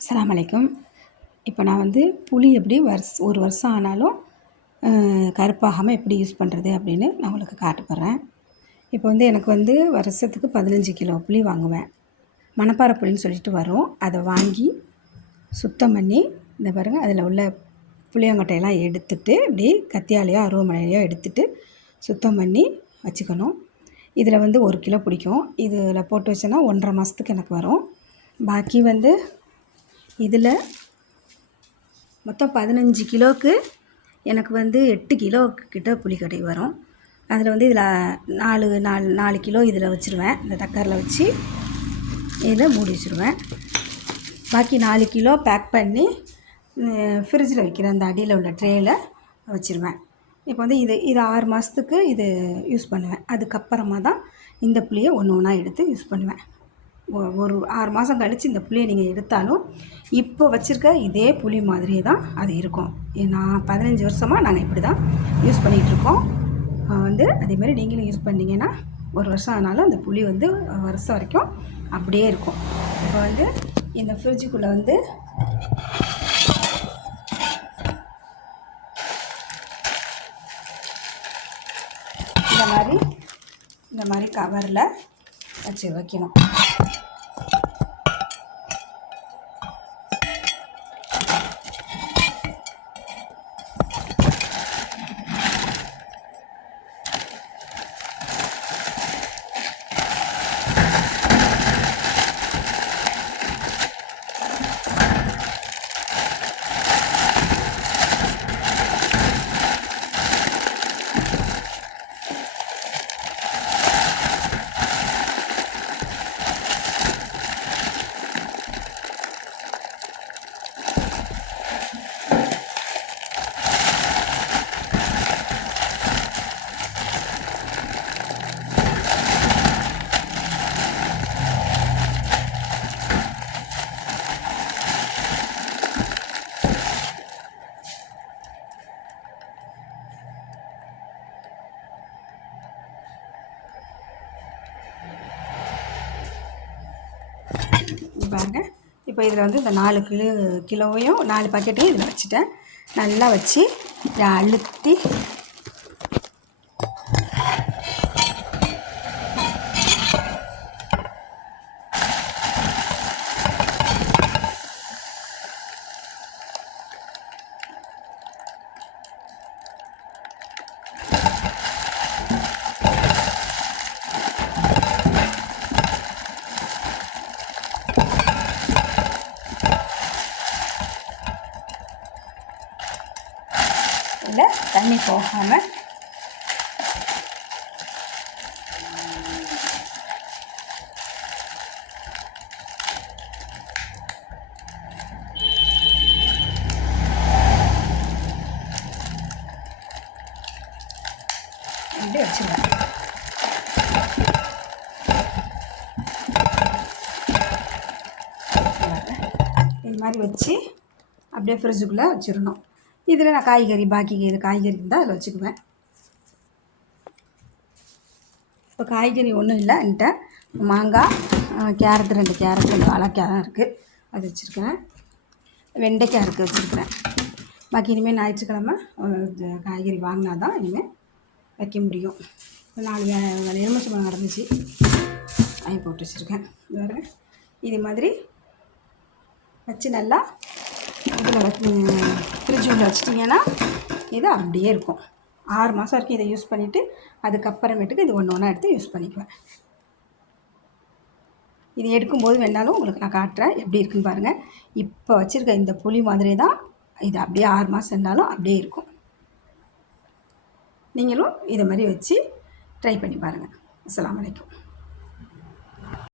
அஸ்ஸலாமு அலைக்கும். இப்போ நான் வந்து புளி எப்படி ஒரு வருஷம் ஆனாலும் கருப்பாகாமல் எப்படி யூஸ் பண்ணுறது அப்படின்னு நான் உங்களுக்கு காட்டப்போகிறேன். இப்போ வந்து எனக்கு வந்து வருஷத்துக்கு 15 கிலோ புளி வாங்குவேன். மணப்பாறை புளின்னு சொல்லிட்டு வரும். அதை வாங்கி சுத்தம் பண்ணி இந்த பாருங்கள், அதில் உள்ள புளியங்கொட்டையெல்லாம் எடுத்துட்டு இப்படி கத்தியாலேயோ அருவாமனையிலையோ எடுத்துட்டு சுத்தம் பண்ணி வச்சுக்கணும். இதில் வந்து 1 கிலோ பிடிக்கும். இதில் போட்டு வச்சேன்னா 1.5 மாதத்துக்கு எனக்கு வரும். பாக்கி வந்து இதில் மொத்தம் 15 கிலோவுக்கு எனக்கு வந்து 8 கிலோ கிட்ட புளிக்கடை வரும். அதில் வந்து இதில் 4 கிலோ இதில் வச்சுருவேன். இந்த தக்காரில் வச்சு இதில் மூடி வச்சுருவேன். பாக்கி 4 கிலோ பேக் பண்ணி ஃப்ரிட்ஜில் வைக்கிற அந்த அடியில் உள்ள ட்ரேயில் வச்சுருவேன். இப்போ வந்து இது 6 மாதத்துக்கு இது யூஸ் பண்ணுவேன். அதுக்கப்புறமா தான் இந்த புளியை ஒன்று ஒன்றா எடுத்து யூஸ் பண்ணுவேன். ஒரு 6 மாதம் கழித்து இந்த புளியை நீங்கள் எடுத்தாலும் இப்போ வச்சுருக்க இதே புளி மாதிரியே தான் அது இருக்கும். நான் 15 வருஷமாக நாங்கள் இப்படி தான் யூஸ் பண்ணிகிட்ருக்கோம். வந்து அதேமாதிரி நீங்களும் யூஸ் பண்ணிங்கன்னா 1 வருஷம் ஆனாலும் அந்த புளி வந்து வருஷம் வரைக்கும் அப்படியே இருக்கும். இப்போ வந்து இந்த ஃப்ரிட்ஜுக்குள்ளே வந்து இந்த மாதிரி கவரில் வைக்கணும். பாருங்கள், இப்போ இதில் வந்து இந்த 4 கிலோவையும் 4 பாக்கெட்டையும் இதில் வச்சுட்டேன். நல்லா வச்சு இதை அழுத்தி இல்லை தண்ணி போகாமல் இப்படி வச்சுருவேன். இது மாதிரி வச்சு அப்படியே ஃப்ரிட்ஜுக்குள்ளே வச்சிடணும். இதில் நான் பாக்கி காய்கறி இருந்தால் அதில் வச்சுக்குவேன். இப்போ காய்கறி ஒன்றும் இல்லை என்கிட்ட. மாங்காய், கேரட் 2 கேரட், 2 வாழைக்காய் இருக்குது, அது வச்சுருக்கேன். வெண்டைக்காய் இருக்குது, வச்சுருக்கிறேன். பாக்கி இனிமேல் ஞாயிற்றுக்கிழமை காய்கறி வாங்கினா தான் இனிமேல் வைக்க முடியும். 4 எலுமிச்சம்பழம் நடந்துச்சு, அதை போட்டு வச்சுருக்கேன். வேறு இது மாதிரி வச்சு நல்லா இதில் ஃப்ரிட்ஜுக்குள்ளே வச்சிட்டிங்கன்னா இது அப்படியே இருக்கும். 6 மாதம் வரைக்கும் இதை யூஸ் பண்ணிவிட்டு அதுக்கப்புறமேட்டுக்கு இது ஒன்று ஒன்றா எடுத்து யூஸ் பண்ணிக்குவேன். இது எடுக்கும்போது வேணாலும் உங்களுக்கு நான் காட்டுறேன் எப்படி இருக்குன்னு பாருங்கள். இப்போ வச்சுருக்க இந்த புளி மாதிரி தான் இது அப்படியே 6 மாதம் இருந்தாலும் அப்படியே இருக்கும். நீங்களும் இதை மாதிரி வச்சு ட்ரை பண்ணி பாருங்கள். அஸ்ஸலாமு அலைக்கும்.